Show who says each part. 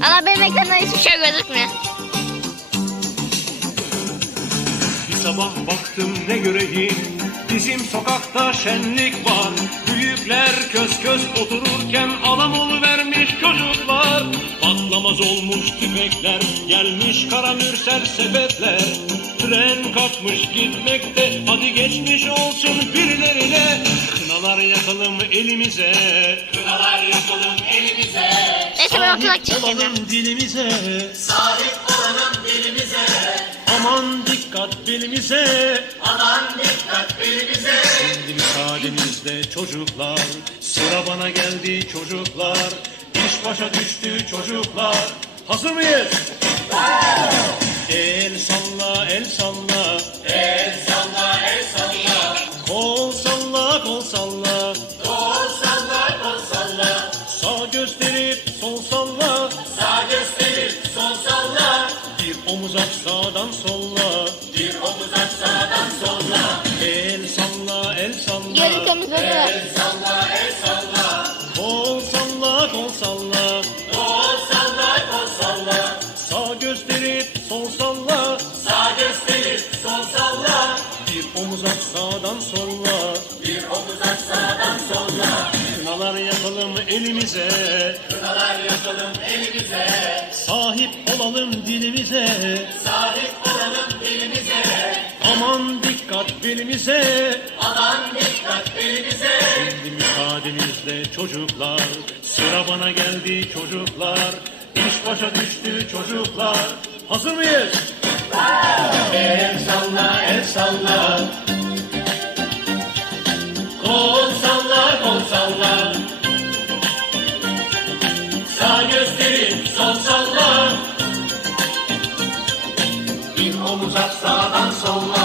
Speaker 1: Ama benim ekranda hiçbir şey gözükmüyor.
Speaker 2: Bir sabah baktım ne göreyim, bizim sokakta şenlik var. Büyükler kös kös otururken adam oluvermiş çocuklar. Patlamaz olmuş tüfekler, gelmiş kara mürsel sepetler. Tren kalkmış gitmekte, hadi geçmiş olsun birilerine. Kınalar yakalım elimize, kınalar yakalım elimize.
Speaker 1: Neyse ben okula çıkacağım.
Speaker 2: Olalım dilimize,
Speaker 3: Sahip olalım dilimize,
Speaker 2: aman dikkat belimize.
Speaker 3: aman dikkat belimize.
Speaker 2: Şimdi müsaadenizle çocuklar, sıra bana geldi çocuklar. İş başa düştü çocuklar. Hazır mıyız? El salla, el salla.
Speaker 3: El salla, el salla,
Speaker 2: Kol salla, kol salla.
Speaker 3: kol salla, kol salla.
Speaker 2: Sağ gösterip sol salla.
Speaker 3: Sağ gösterip sol salla,
Speaker 2: Bir omuz at sağdan solla.
Speaker 3: bir omuz at sağdan solla.
Speaker 2: El salla, el salla.
Speaker 1: Gözükümüz böyle.
Speaker 3: El salla, el salla,
Speaker 2: Kol salla, kol salla.
Speaker 3: kol salla, kol salla.
Speaker 2: Sağ gösterip sol salla.
Speaker 3: Sağ gösterip sol salla,
Speaker 2: Bir omuz at sağdan solla.
Speaker 3: bir omuz at sağdan solla.
Speaker 2: Kınalar yapalım elimize.
Speaker 3: Kınalar yakalım elimize,
Speaker 2: Sahip olalım dilimize.
Speaker 3: sahip olalım dilimize.
Speaker 2: Aman dikkat belimize.
Speaker 3: Aman dikkat belimize.
Speaker 2: Şimdi müsaadenizle çocuklar, sıra bana geldi çocuklar. İş başa düştü çocuklar. Hazır mıyız? El salla, el salla.
Speaker 3: Kol salla, kol salla. Sağ gösterip sol salla,
Speaker 2: Bir omuz at sağdan solla.